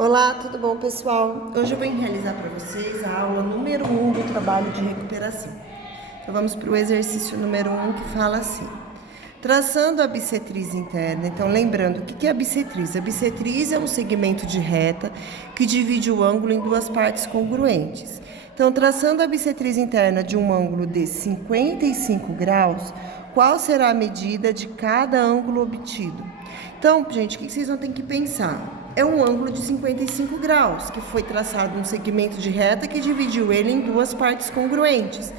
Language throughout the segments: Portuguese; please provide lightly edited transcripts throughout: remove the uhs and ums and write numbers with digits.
Olá, tudo bom, pessoal? Hoje eu venho realizar para vocês a aula número 1 do trabalho de recuperação. Então vamos para o exercício número 1 que fala assim: traçando a bissetriz interna. Então lembrando, o que é a bissetriz? A bissetriz é um segmento de reta que divide o ângulo em duas partes congruentes. Então, traçando a bissetriz interna de um ângulo de 55 graus, qual será a medida de cada ângulo obtido? Então, gente, o que vocês vão ter que pensar? É um ângulo de 55 graus, que foi traçado um segmento de reta que dividiu ele em duas partes congruentes.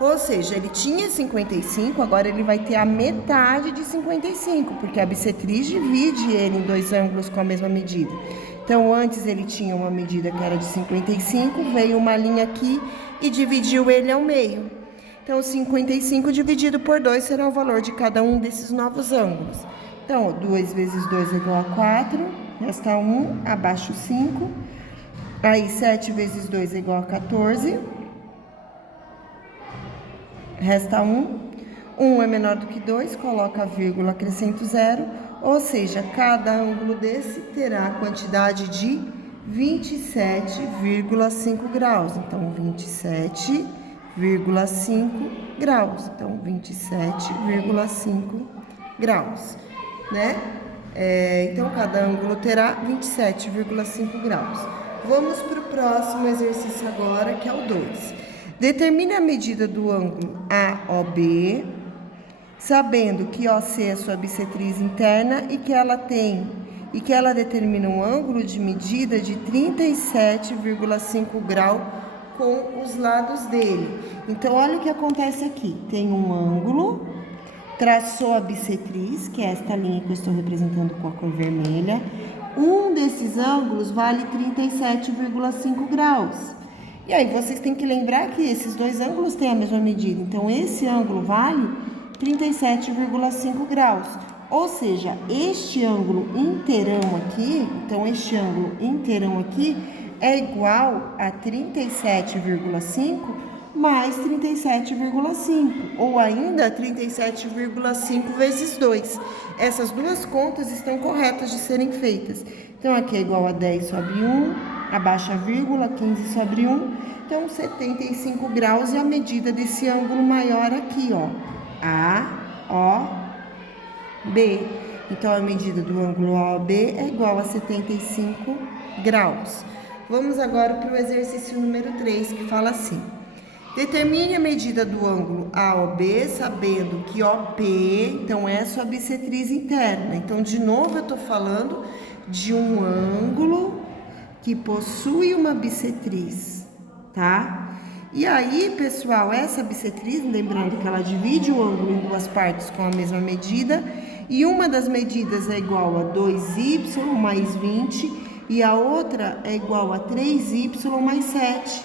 Ou seja, ele tinha 55, agora ele vai ter a metade de 55, porque a bissetriz divide ele em dois ângulos com a mesma medida. Então, antes ele tinha uma medida que era de 55, veio uma linha aqui e dividiu ele ao meio. Então, 55 dividido por 2 será o valor de cada um desses novos ângulos. Então, 2 vezes 2 é igual a 4, resta 1, abaixo 5. Aí, 7 vezes 2 é igual a 14. Resta 1. 1 é menor do que 2, coloca a vírgula, acrescento 0. Ou seja, cada ângulo desse terá a quantidade de 27,5 graus. Então, 27,5 graus. Então, 27,5 graus, né? Então, cada ângulo terá 27,5 graus. Vamos para o próximo exercício agora, que é o 2. Determine a medida do ângulo AOB, sabendo que OC é sua bissetriz interna e que ela determina um ângulo de medida de 37,5 graus com os lados dele. Então, olha o que acontece aqui. Tem um ângulo, traçou a bissetriz, que é esta linha que eu estou representando com a cor vermelha. Um desses ângulos vale 37,5 graus. E aí, vocês têm que lembrar que esses dois ângulos têm a mesma medida. Então, esse ângulo vale 37,5 graus. Ou seja, este ângulo inteirão aqui, então este ângulo inteirão aqui é igual a 37,5 mais 37,5, ou ainda 37,5 vezes 2. Essas duas contas estão corretas de serem feitas. Então, aqui é igual a 10 sobre 1, abaixa a vírgula, 15 sobre 1. Então, 75 graus é a medida desse ângulo maior aqui, ó. AOB. Então, a medida do ângulo AOB é igual a 75 graus. Vamos agora para o exercício número 3, que fala assim: determine a medida do ângulo AOB, sabendo que OP, então, é a sua bissetriz interna. Então, de novo, eu estou falando de um ângulo que possui uma bissetriz, tá? E aí, pessoal, essa bissetriz, lembrando que ela divide o ângulo em duas partes com a mesma medida, e uma das medidas é igual a 2y mais 20, e a outra é igual a 3y mais 7,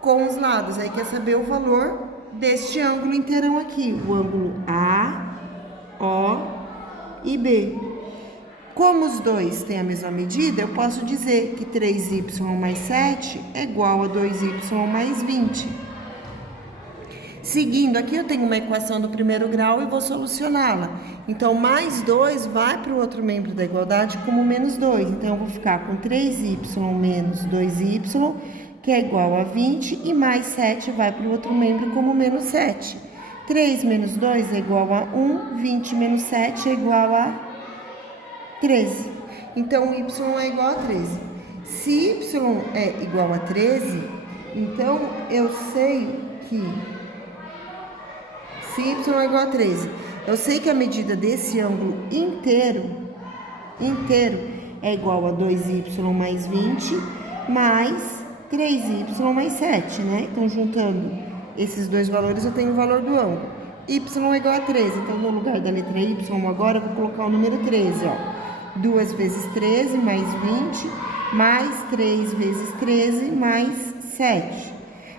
com os lados. Aí quer saber o valor deste ângulo inteirão aqui, o ângulo A, O e B. Como os dois têm a mesma medida, eu posso dizer que 3y mais 7 é igual a 2y mais 20. Seguindo, aqui eu tenho uma equação do primeiro grau e vou solucioná-la. Então, mais 2 vai para o outro membro da igualdade como menos 2. Então, eu vou ficar com 3y menos 2y, que é igual a 20, e mais 7 vai para o outro membro como menos 7. 3 menos 2 é igual a 1, 20 menos 7 é igual a 13. Então, y é igual a 13. Se y é igual a 13, então eu sei que... Se y é igual a 13, eu sei que a medida desse ângulo inteiro é igual a 2y mais 20 mais 3y mais 7, né? Então, juntando esses dois valores, eu tenho o valor do ângulo. Y é igual a 13, então, no lugar da letra y, agora eu vou colocar o número 13, ó. 2 vezes 13 mais 20, mais 3 vezes 13 mais 7.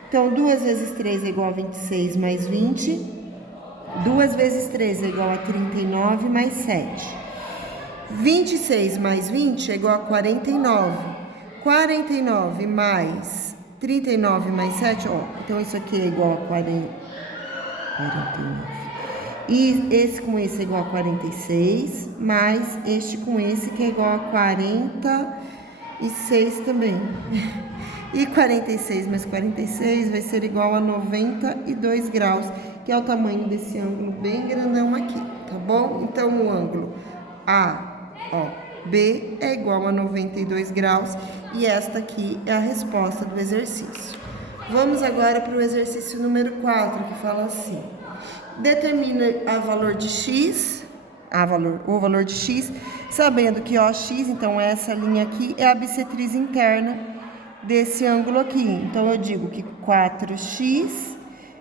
Então, 2 vezes 3 é igual a 26 mais 20. 2 vezes 3 é igual a 39 mais 7. 26 mais 20 é igual a 49. 49 mais 39 mais 7, ó. Então, isso aqui é igual a 49. E esse com esse é igual a 46, mais este com esse que é igual a 48. e 6 também. E 46 mais 46 vai ser igual a 92 graus, que é o tamanho desse ângulo bem grandão aqui, tá bom? Então, o ângulo AOB é igual a 92 graus e esta aqui é a resposta do exercício. Vamos agora para o exercício número 4, que fala assim: determina o valor de x, o valor de x, sabendo que OX, então essa linha aqui é a bissetriz interna desse ângulo aqui. Então, eu digo que 4x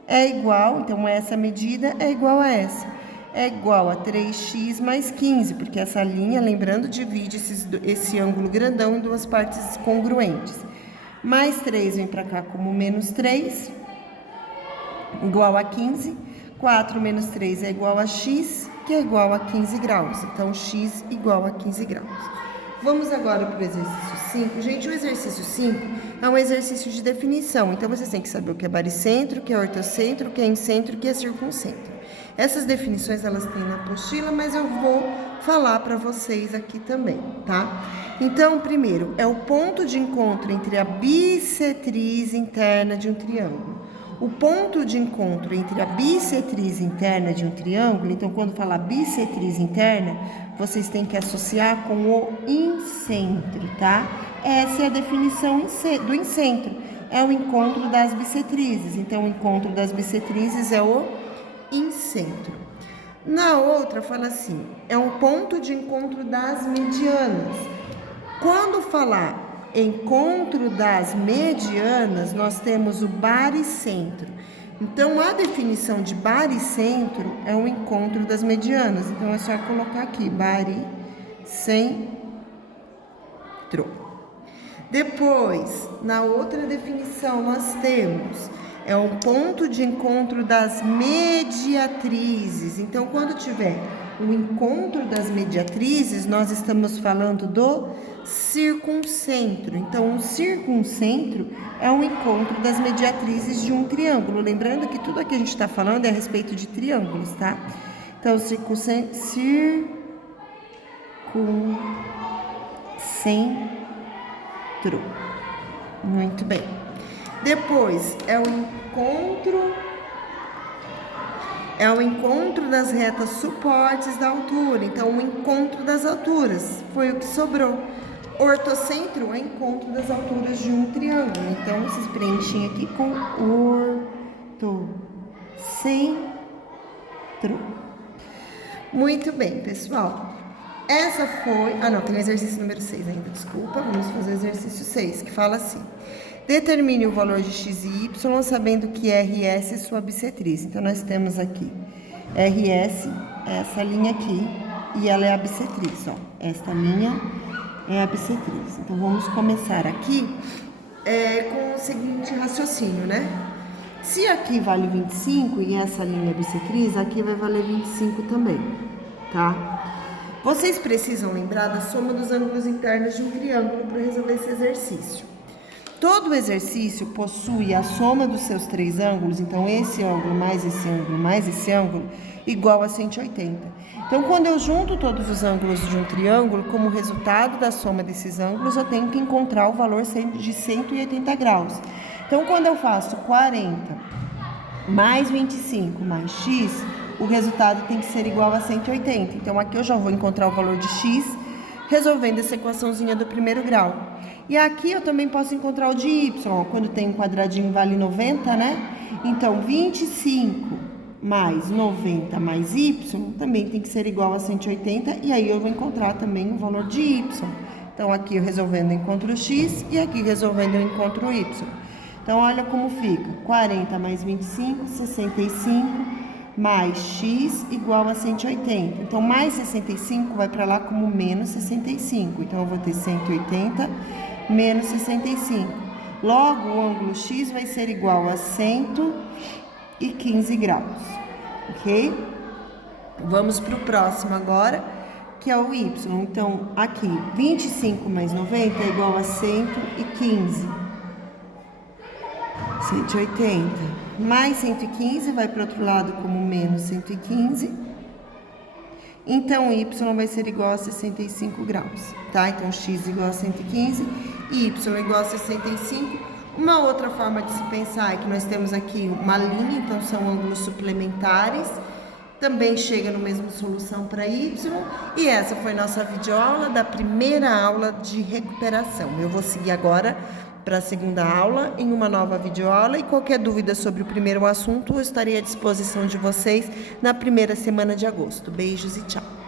é igual, então essa medida é igual a essa. É igual a 3x mais 15, porque essa linha, lembrando, divide esse ângulo grandão em duas partes congruentes. Mais 3 vem para cá como menos 3, igual a 15. 4 menos 3 é igual a x, que é igual a 15 graus. Então, x igual a 15 graus. Vamos agora para o exercício 5. Gente, o exercício 5 é um exercício de definição. Então, vocês têm que saber o que é baricentro, o que é ortocentro, o que é incentro e o que é circuncentro. Essas definições, elas têm na apostila, mas eu vou falar para vocês aqui também, tá? Então, primeiro, é o ponto de encontro entre a bissetriz interna de um triângulo. O ponto de encontro entre a bissetriz interna de um triângulo, então, quando falar bissetriz interna, vocês têm que associar com o incentro, tá? Essa é a definição do incentro. É o encontro das bissetrizes. Então, o encontro das bissetrizes é o incentro. Na outra, fala assim, é um ponto de encontro das medianas. Quando falar encontro das medianas, nós temos o baricentro. Então, a definição de baricentro é o encontro das medianas. Então, é só colocar aqui, baricentro. Depois, na outra definição, nós temos é um ponto de encontro das mediatrizes. Então, quando tiver o encontro das mediatrizes, nós estamos falando do circuncentro. Então, o circuncentro é um encontro das mediatrizes de um triângulo. Lembrando que tudo aqui a gente está falando é a respeito de triângulos, tá? Então, circuncentro. Muito bem. Depois, é o encontro das retas suportes da altura. Então, o encontro das alturas foi o que sobrou. Ortocentro é o encontro das alturas de um triângulo. Então, vocês preenchem aqui com ortocentro. Muito bem, pessoal. Essa foi... não, tem o exercício número 6 ainda, desculpa. Vamos fazer o exercício 6, que fala assim: determine o valor de x e y, sabendo que RS é sua bissetriz. Então, nós temos aqui RS, essa linha aqui, e ela é a bissetriz, ó. Esta linha é a bissetriz. Então, vamos começar aqui com o seguinte raciocínio, né? Se aqui vale 25 e essa linha é bissetriz, aqui vai valer 25 também, tá? Vocês precisam lembrar da soma dos ângulos internos de um triângulo para resolver esse exercício. Todo exercício possui a soma dos seus três ângulos, então esse ângulo mais esse ângulo, igual a 180. Então, quando eu junto todos os ângulos de um triângulo, como resultado da soma desses ângulos, eu tenho que encontrar o valor de 180 graus. Então, quando eu faço 40 mais 25 mais x, o resultado tem que ser igual a 180. Então, aqui eu já vou encontrar o valor de x, resolvendo essa equaçãozinha do primeiro grau. E aqui eu também posso encontrar o de y, quando tem um quadradinho vale 90, né? Então, 25 mais 90 mais y também tem que ser igual a 180, e aí eu vou encontrar também o valor de y. Então, aqui eu resolvendo eu encontro o x, e aqui resolvendo eu encontro o y. Então, olha como fica: 40 mais 25, 65... mais x igual a 180. Então, mais 65 vai para lá como menos 65. Então, eu vou ter 180 menos 65. Logo, o ângulo x vai ser igual a 115 graus. Ok? Vamos para o próximo agora, que é o y. Então, aqui, 25 mais 90 é igual a 115. 180. Mais 115 vai para o outro lado como menos 115. então y vai ser igual a 65 graus, tá? Então x igual a 115 e y igual a 65. Uma outra forma de se pensar é que nós temos aqui uma linha, então são ângulos suplementares, também chega no mesmo solução para y, e essa foi nossa videoaula da primeira aula de recuperação. Eu vou seguir agora para a segunda aula em uma nova videoaula, e qualquer dúvida sobre o primeiro assunto eu estarei à disposição de vocês na primeira semana de agosto. Beijos e tchau!